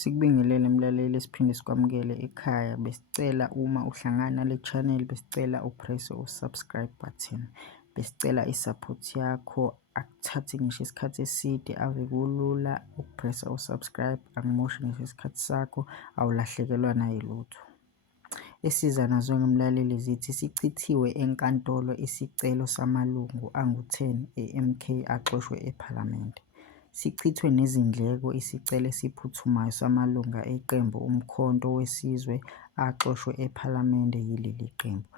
Sikubingelele mlaleli, siphinde sikwamukele ekhaya. Besicela uma uhlangana nale channel, besicela upresse u-subscribe button. Besicela i-support yakho, akuthathi ngisho isikhathi eside, ave kulula ukupressa u-subscribe, angimoshi ngisho isikhathi sakho, awulahlekelwa nayilutho. Esiza nazo ngomlaleli zithi sichithiwe enkantolo isicelo samalungu angu-10 e-MK axoshwe ePhalamende. Sichithwe nezindleko isicelo esiphuthumayo samalunga eqembu Umkhonto weSizwe axoshwe ePhalamende yileli qembu.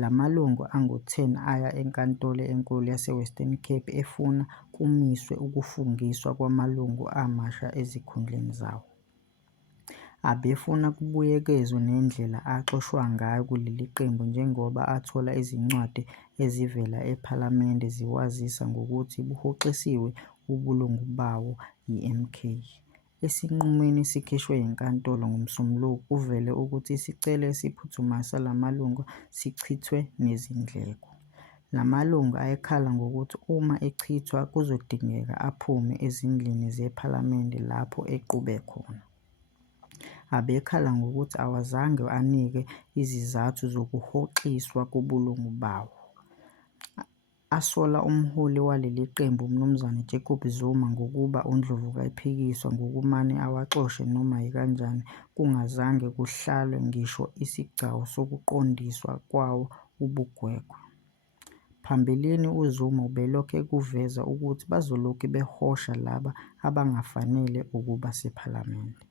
La malungu angu-10 aya eNkantolo eNkulu yase-Western Cape efuna kumiswe ukufungiswa kwamalungu amasha ezikhundleni zawo. Abefuna kubuyekezwe nendlela axoshwa ngayo kuleli qembu njengoba athola izincwadi ezivela ePhalamende ziwazisa ngokuthi buhoxisiwe ubulungu bawo yi-MK. Esinqumweni esikhishwe yinkantolo ngoMsombuluko kuvele ukuthi isicelo esiphuthumayo salamalungu sichithwe nezindleko. La malungu ayekhala ngokuthi uma echithwa kuzodingeka aphume ezindlini zePhalamende lapho eqhube khona. Abekhala ngokuthi awazange anike izizathu zokuhoxiswa kobulungu bawo. Asola umholi waleli qembu uMnuz Jacob Zuma ngokuba uNdlovu kayiphikiswa ngokumane awaxoshe noma yikanjani kungazange kuhlalwe ngisho isigcawu sokuqondiswa kwawo ubugwegwe. Phambilini uZuma ubelokhu ekuveza ukuthi bazolokhu behosha laba abangafanele ukuba sePhalamende.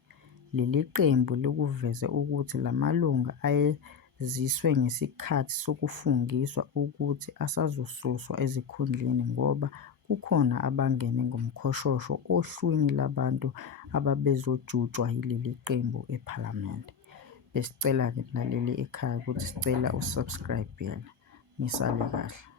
Leli qembu likuveze ukuthi la malunga ayeziswe ngesikhathi sokufungiswa ukuthi asazosuswa ezikhundleni ngoba kukhona abangene ngomkhoshosho ohlwini labantu ababezojutshwa yileli qembu ePhalamende. Besicela-ke mlaleli ekhaya ukuthi sicela usubscribe yena. Nisale kahle.